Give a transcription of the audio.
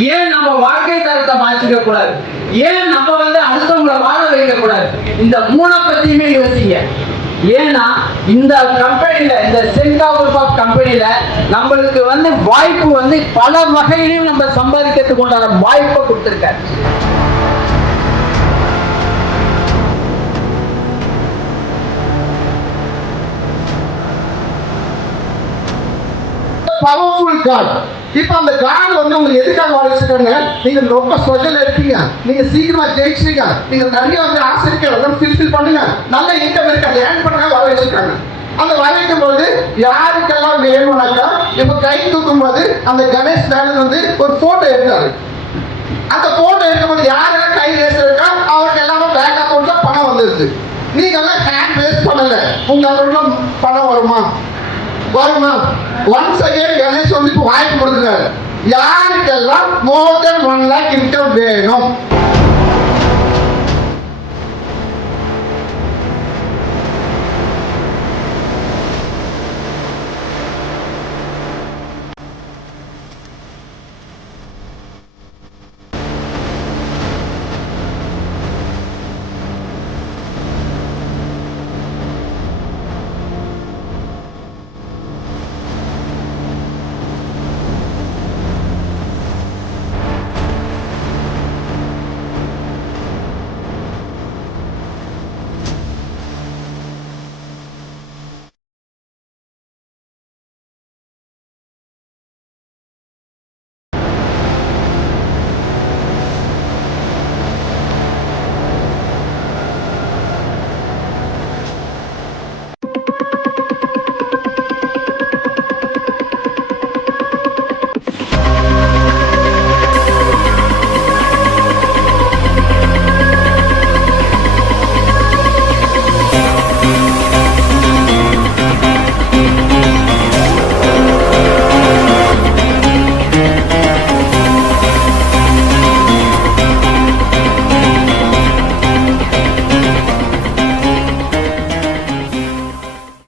ஏன் நம்ம வாழ்க்கை தரத்தை மாற்றிக்க கூடாது? ஏன் நம்ம அடுத்தவங்களை வாழ வைக்க கூடாது? இந்த மூணை பத்தியுமே யோசிங்க. ஏன்னா இந்த கம்பெனில, இந்த சென்காவூர் கம்பெனில நம்மளுக்கு வாய்ப்பு பல வகையிலையும் நம்ம சம்பாதிக்கிறதுக்கு உண்டான வாய்ப்பை கொடுத்திருக்காரு. Powerful card. இப்போ அந்த கார்டு உங்களுக்கு எதுக்காக வாங்கிச்சிருக்காங்க? நீங்க ரொம்ப ஸ்பெஷல் இருக்கீங்க, நீங்க சீக்கிரமா ஜெயிச்சிருங்க, நீங்க நிறைய ஆசை இருக்கு, ஃபில்ஃபில் பண்ணுங்க, நல்ல இன்கம் இருக்கு, அதை ஏர்ன் பண்ண வர வச்சிருக்காங்க. அந்த வர வைக்கும் போது யாருக்கெல்லாம் வேணும்னாக்கா இப்போ கை தூக்கும் போது அந்த கணேஷ் மேனன் ஒரு போட்டோ எடுத்தாரு. அந்த போட்டோ எடுக்கும்போது யாரெல்லாம் கை வேஸ்ட் அவருக்கு எல்லாமே பேங்க் அக்கௌண்ட்ல பணம் வந்துருது. நீங்க எல்லாம் ஹேண்ட் வேஸ்ட் பண்ணல, உங்க அக்கௌண்ட்ல பணம் வருமா? ஒன்ஸ் அகைன் கணேஷ் வாய்ப்பு கொடுக்குறாரு. யாருக்கெல்லாம் மோர் தென் 1 lakh இன்கம் வேணும்?